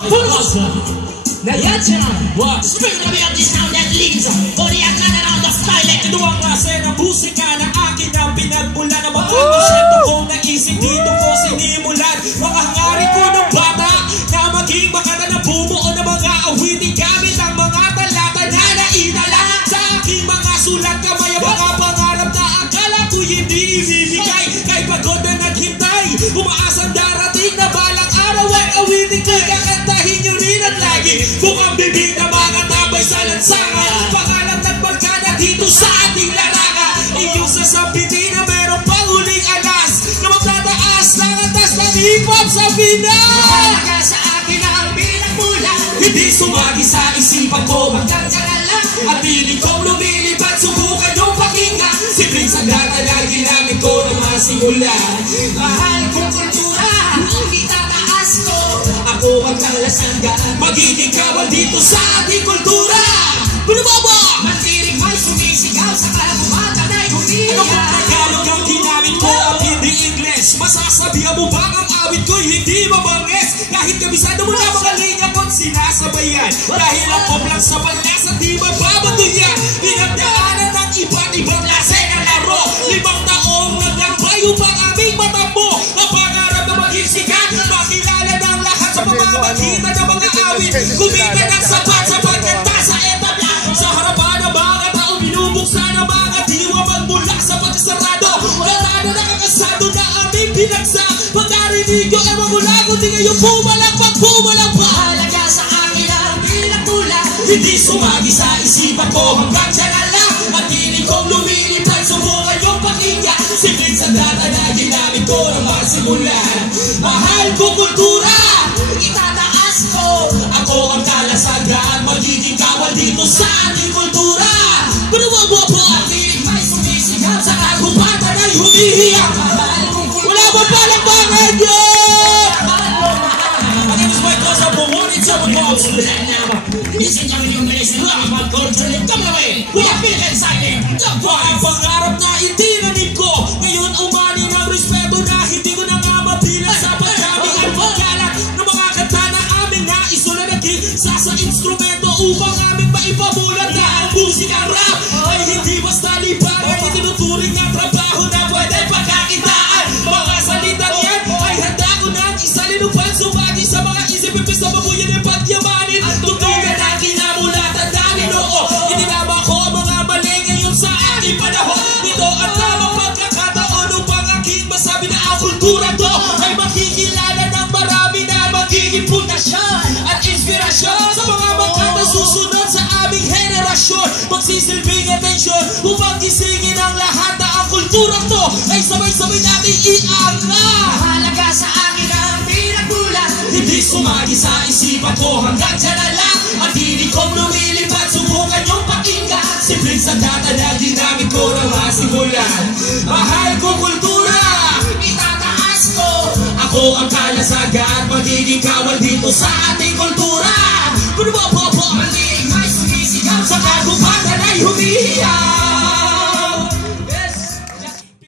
Now yan siya na. What? Spirit of the sound that leads for the agenda on the style. Ito ang klase ng musika na akin ang pinagmula na mga konsepto kong naisip dito ko sinimulan. Mga hangarin ko ng bata na maging makata na bumuo ng mga awitin gamit ang mga talata na nainala sa aking mga sulat kamay ang mga pangarap na akala ko hindi ibibigay. Kay pagod na naghintay, umaasang darating na balang araw ay awitin ko'y kakantahin nyo rin at lagi. Bukang bibig na mga tabay sa lansangan, pangalan at barkada dito sa ating laranga. Iyong sasabitin na meron pang huling alas na magtataas ng atas ng hip-hop sa Pinas. Mahalaga sa akin ang bilang mula, hindi sumagi sa isipan ko hanggang dyan lang. At piling kong lumilipad, subukan yung pakinggan. Simpleng sandata na ginamit ko na masimula. Mahal kong kultura, itataas ko. Ako ang kalasanggaan, magiging kawal dito sa ating kultura. Bulubaba! Matirig may sumisigaw sa kalabumata na'y humiya. Ano kung Tagalog ang ginamit ko at hindi English? Masasabihan mo bang ang awit ko'y hindi mabangis? Kahit kabisado mo na mga linya ko't sinasabayan. Dahil ang koplang sa panlasa di mababatuyan. Pinagdaanan ng iba't ibang klase ng laro. 5 taong naglambay upang aming matambo. Ang pangarap na maging sikat, makilala ng lahat sa pamamagitan ng mga awit. Kumita ng sapat sa pagkanta sa etabla. Sa harapan ng mga tao, binubuksan ang mga diwa magmula sa pagkasarado. Katano nakakasado na aming pinagsa. Pagkarinig yung ewan mula, kundi ngayon pumalakpak. Mahalaga sa akin ang bilang mula, hindi sumagi sa isipan ko hanggang dyan na lang. At hiling kong lumilipad, subukan yung pakinggan. Simpleng sandata na ginamit ko na masimulan. Mahal ko kultura, itataas ko. Ako ang kalasagaan, magiging kawal dito sa ating kultura. Bunuwabuwa, hiling may sumisigaw sa kagubatan ay humihiyak. Wala mo palang bakit yun! My name is Mike Cosa, but one in seven balls to the head now. Listen to me, yung guys, mga culture, come away. We are big and silent. Ang pangarap na itinanim ko, ngayon umani ng respeto na hindi ko na nga mabilang sa pagkabing at pagkalat ng mga kanta na aming naisulat at sa instrumento upang aming maipamulat na ang musikang rap ay hindi basta libangan, itinuturing na trabaho na pwede pagkakitaan. Mga salitang yan ay handa ko nang isalin upang sumagi sa mga isip ipis na mabuyan ng pagyamanin. Tutugan na kinamulatan namin oo, itinama ko ang mga mali ngayon sa aking panahon. Ito ang tamang pagkakataon upang aking masabi na ang kultura to ay makikilala ng marami na magiging pundasyon at inspirasyon sa mga magkata susunod sa aming henerasyon. Magsisilbing atensyon upang gisingin ang lahat na ang kultura to ay sabay-sabay natin iangat. Mahalaga sa akin ang bilang mula, hindi sumagi sa isipan ko hanggang dyan na lang. At hindi kong lumilipad, subukan yung pakinggan. Simpleng sandata na ginamit ko na masimulan. Mahal ko kultura, itataas ko. Ako ang kalasagaan, magiging kawal dito sa ating kultura. Kung mapopo, maliig may sumisigaw sa kagubatan ay humihiyak.